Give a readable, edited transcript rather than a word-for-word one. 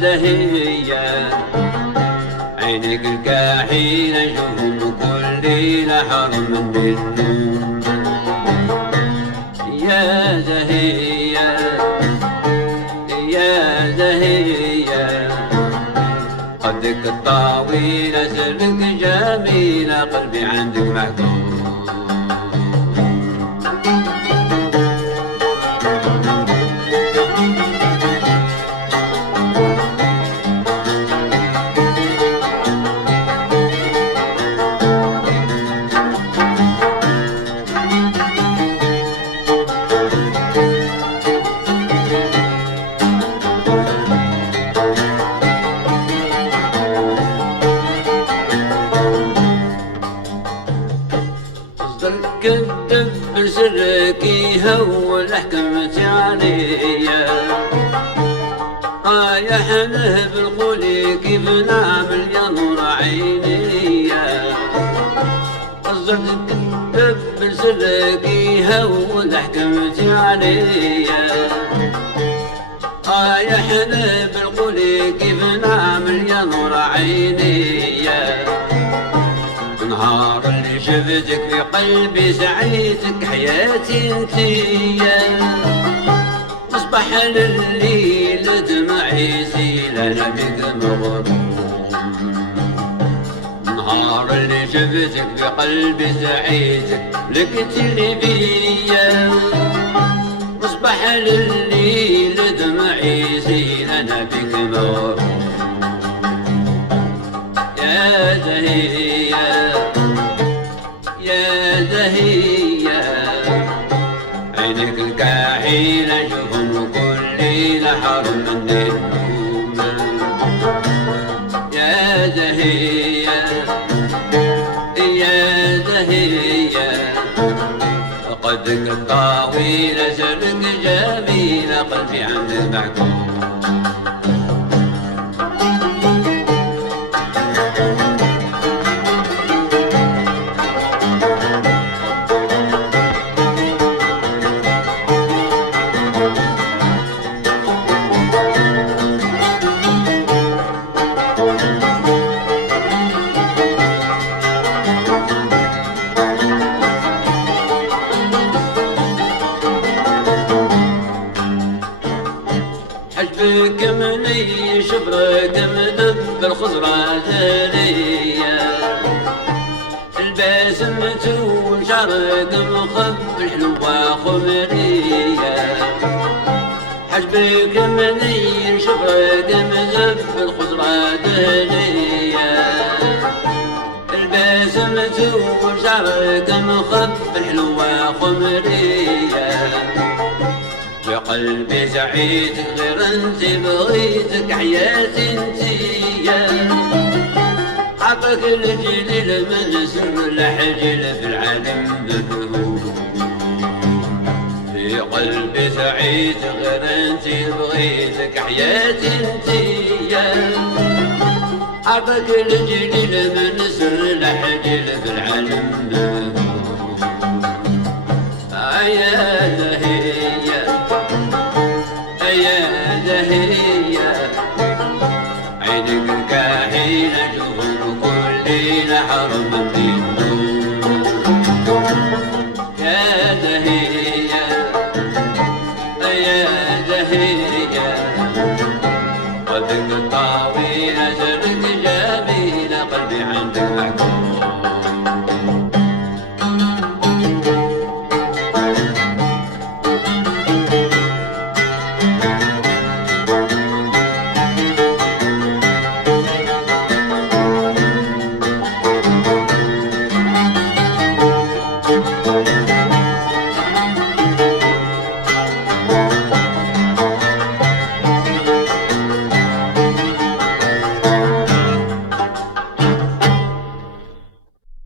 زهية عينك الكحيلة شوفهم كل ليلة حرم من النوم يا زهية يا زهية قدك الطويلة سرك جميلة قلبي عندك محكوم كذب بسرك يهول حكمت عليا يا حنه بالقولي كيف نعمل يا نور عيني قصدك كذب بسرك يهول حكمت عليا يا حنه بالقولي كيف نعمل يا نور عيني نهار اللي شفتك في قلبي سعيتك حياتي انتيا مصباح لليل دمعي يسيل انا بك مغروم نهار اللي شفتك في قلبي سعيتك لقيتني بيا مصباح لليل دمعي يسيل انا بك مغروم يا زهية يا زهية عينك الكحيلة شوفهم كل ليلة حرم من النوم يا زهية يا زهية قدك الطويلة سرك جميلة قلبي عندك محكوم حجبك مني شبرك مدب الخضرة دارية الباسمة وشعرك مخبل حلوة خمرية حجبك مني شبرك مدب الخضرة دارية الباسمة وشعرك مخبل حلوة خمرية قلبي سعيد غير انت بغيتك حياتي انتيا عطاك الجليل من سر الحجل في العالم مفهوم في قلبي سعيد غير انت بغيتك حياتي انتيا عطاك الجليل من سر الحجل في العالم مفهوم يا زهية يا زهية عينك الكحيلة شوفهم كل ليلة حرم من النوم يا زهية يا زهية قدك الطويلة